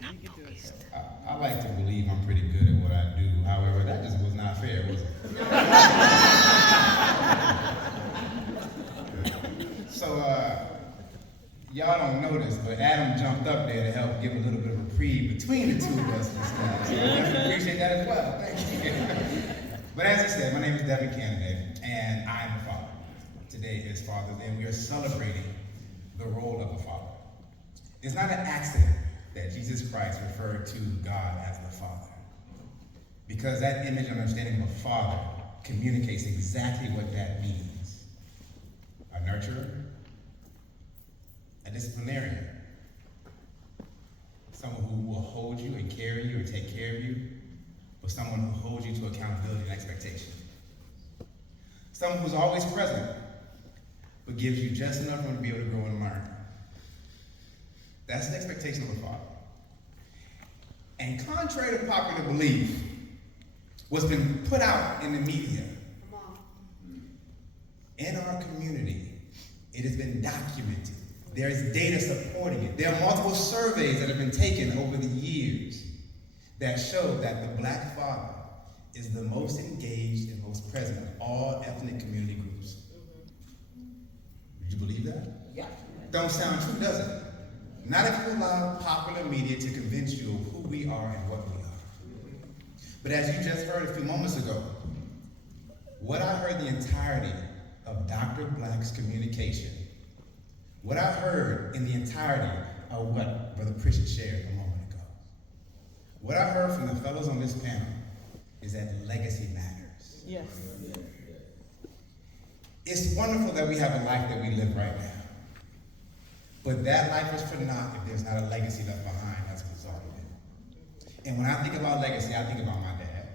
I like to believe I'm pretty good at what I do. However, that just was not fair, was it? So, y'all don't notice, but Adam jumped up there to help give a little bit of reprieve between the two of us this time. So I appreciate that as well. Thank you. But as I said, my name is Devin, Canaday, and I am a father. Today is Father's Day, and we are celebrating the role of a father. It's not an accident that Jesus Christ referred to God as the Father, because that image and understanding of a father communicates exactly what that means. A nurturer, a disciplinarian, someone who will hold you and carry you and take care of you, or someone who holds you to accountability and expectation. Someone who's always present, but gives you just enough room to be able to grow and learn. That's the expectation of a father. And contrary to popular belief, what's been put out in the media, in our community, it has been documented. There is data supporting it. There are multiple surveys that have been taken over the years that show that the black father is the most engaged and most present of all ethnic community groups. Would you believe that? Yeah. Don't sound true, does it? Not if you allow popular media to convince you of who we are and what we are. But as you just heard a few moments ago, what I heard the entirety of Dr. Black's communication, what I heard in the entirety of what Brother Pritchett shared a moment ago, what I heard from the fellows on this panel is that legacy matters. Yes. It's wonderful that we have a life that we live right now. But that life is for naught if there's not a legacy left behind as a result of it. And when I think about legacy, I think about my dad.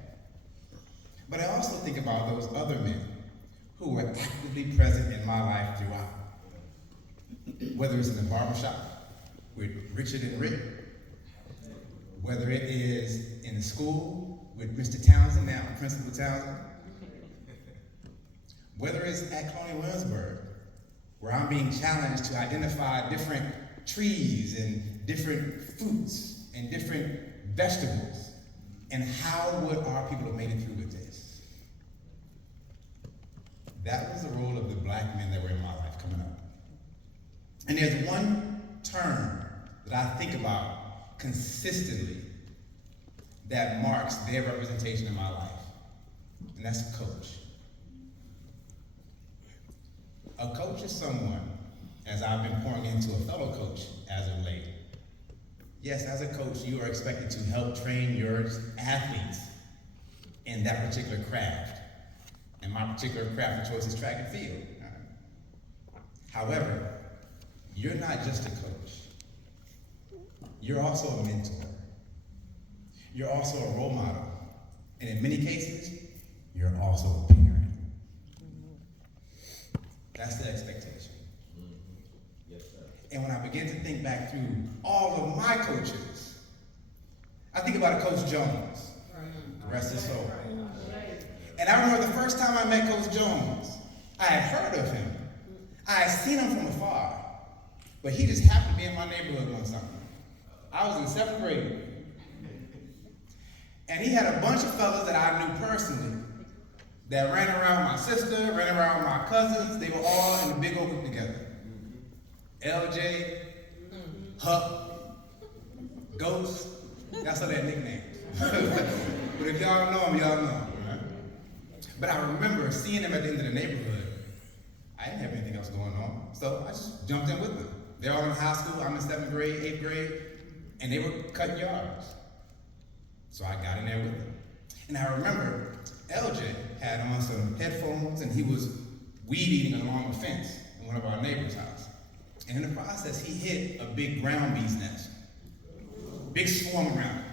But I also think about those other men who were actively present in my life throughout. Whether it's in the barbershop with Richard and Rick, whether it is in the school with Mr. Townsend, now Principal Townsend, whether it's at Colonial Williamsburg, where I'm being challenged to identify different trees and different fruits and different vegetables, and how would our people have made it through with this? That was the role of the black men that were in my life coming up. And there's one term that I think about consistently that marks their representation in my life, and that's coach. A coach is someone, as I've been pouring into a fellow coach as of late. Yes, as a coach, you are expected to help train your athletes in that particular craft. And my particular craft of choice is track and field. However, you're not just a coach. You're also a mentor. You're also a role model. And in many cases, you're also a parent. That's the expectation. Yes, sir. And when I begin to think back through all of my coaches, I think about a Coach Jones, rest his soul. And I remember the first time I met Coach Jones, I had heard of him. I had seen him from afar, but he just happened to be in my neighborhood one summer. I was in 7th grade. And he had a bunch of fellas that I knew personally that ran around my sister, ran around my cousins. They were all in the big old group together. LJ, Huck, Ghost, that's all their nicknames. But if y'all know them, y'all know them, right? But I remember seeing them at the end of the neighborhood. I didn't have anything else going on, so I just jumped in with them. They're all in high school, I'm in 7th grade, 8th grade, and they were cutting yards. So I got in there with them. And I remember LJ had on some headphones and he was weed eating along a fence in one of our neighbors' house. And in the process, he hit a big ground bee's nest. Big swarm around him.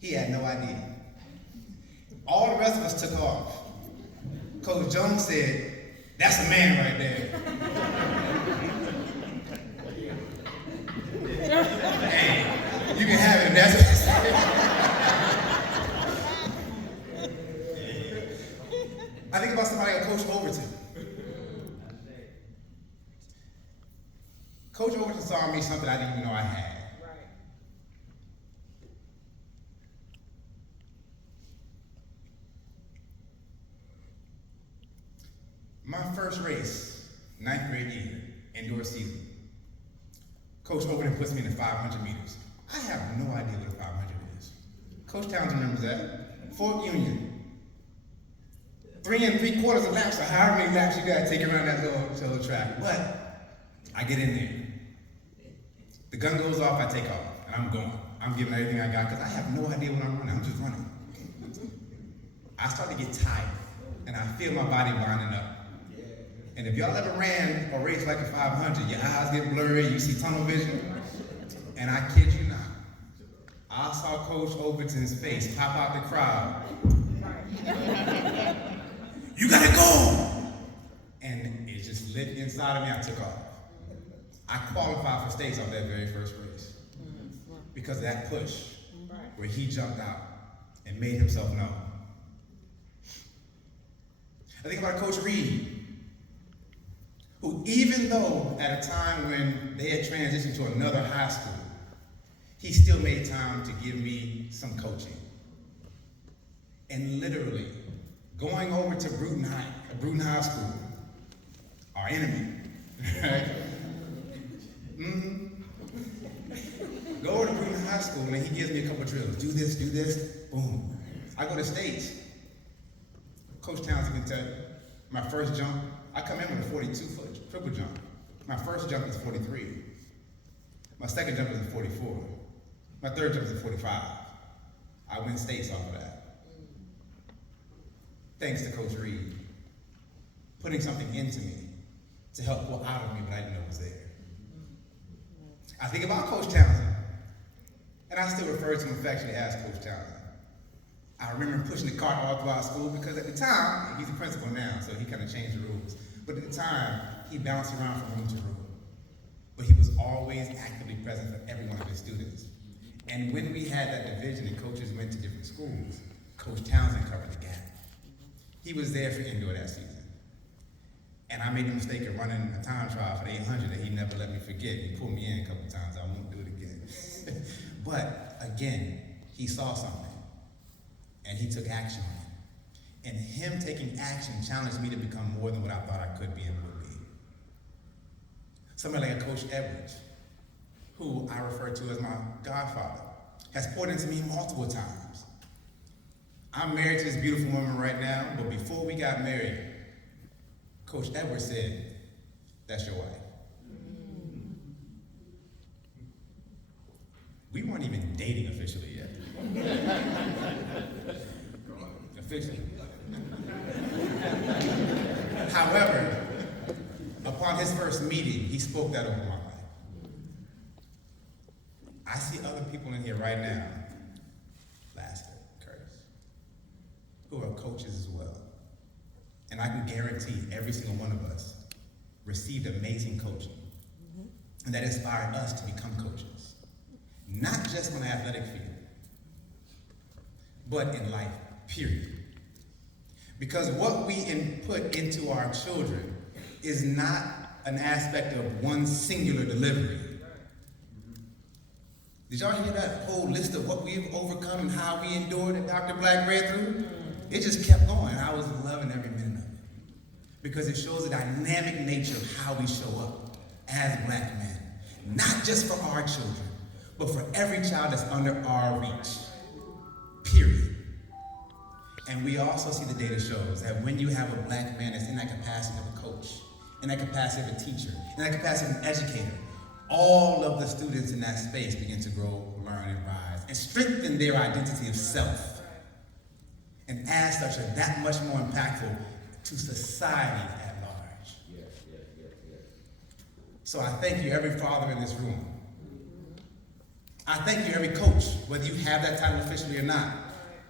He had no idea. All the rest of us took off. Coach Jones said, "That's a man right there." Hey, you can have it, that's what he said. I think about somebody like Coach Overton. Coach Overton saw in me something I didn't even know I had. My first race, 9th grade year, indoor season. Coach Overton puts me in the 500 meters. I have no idea what a 500 is. Coach Townsend remembers that. Fort Union. 3 3/4 laps, or however many laps you gotta take around that little track. But I get in there. The gun goes off, I take off, and I'm going. I'm giving everything I got because I have no idea what I'm running. I'm just running. I start to get tired, and I feel my body winding up. And if y'all ever ran or raced like a 500, your eyes get blurry, you see tunnel vision. And I kid you not, I saw Coach Overton's face pop out the crowd. You gotta go! And it just lit inside of me, I took off. I qualified for states on that very first race because of that push where he jumped out and made himself known. I think about Coach Reed, who even though at a time when they had transitioned to another high school, he still made time to give me some coaching. And literally, going over to Bruton High School, our enemy, right? Go over to Bruton High School and he gives me a couple of drills. Do this, boom. I go to states. Coach Townsend can tell you, my first jump, I come in with a 42-foot triple jump. My first jump is 43. My second jump is a 44. My third jump is a 45. I win states off of that. Thanks to Coach Reed, putting something into me to help pull out of me what I didn't know was there. I think about Coach Townsend, and I still refer to him affectionately as Coach Townsend. I remember pushing the cart all throughout school because at the time, he's a principal now, so he kind of changed the rules. But at the time, he bounced around from room to room. But he was always actively present for every one of his students. And when we had that division and coaches went to different schools, Coach Townsend covered the gap. He was there for indoor that season. And I made the mistake of running a time trial for the 800 that he never let me forget. He pulled me in a couple times, I won't do it again. But again, he saw something. And he took action on it. And him taking action challenged me to become more than what I thought I could be and would be. Somebody like a Coach Edwards, who I refer to as my godfather, has poured into me multiple times. I'm married to this beautiful woman right now, but before we got married, Coach Edwards said, "That's your wife." We weren't even dating officially yet. Officially. However, upon his first meeting, he spoke that over my life. I see other people in here right now, Laster, Curtis, who are coaches as well. And I can guarantee every single one of us received amazing coaching. And that inspired us to become coaches. Not just on the athletic field, but in life, period. Because what we input into our children is not an aspect of one singular delivery. Did y'all hear that whole list of what we've overcome and how we endured that Dr. Black read through? It just kept going. I was loving every minute of it. Because it shows the dynamic nature of how we show up as Black men. Not just for our children, but for every child that's under our reach. Period. And we also see the data shows that when you have a Black man that's in that capacity of a coach, in that capacity of a teacher, in that capacity of an educator, all of the students in that space begin to grow, learn, and rise, and strengthen their identity of self. And as such, are that much more impactful to society at large. Yes. So I thank you, every father in this room. I thank you, every coach, whether you have that title officially or not,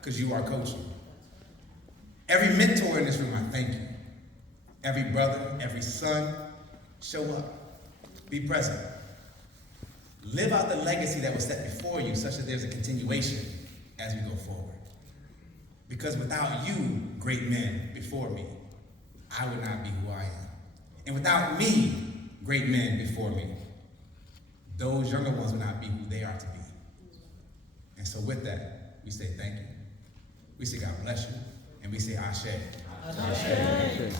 because you are coaching. Every mentor in this room, I thank you. Every brother, every son, show up. Be present. Live out the legacy that was set before you, such that there's a continuation as we go forward. Because without you, great men before me, I would not be who I am. And without me, great men before me, those younger ones would not be who they are to be. And so with that, we say thank you. We say God bless you. And we say Ashe. Ashe.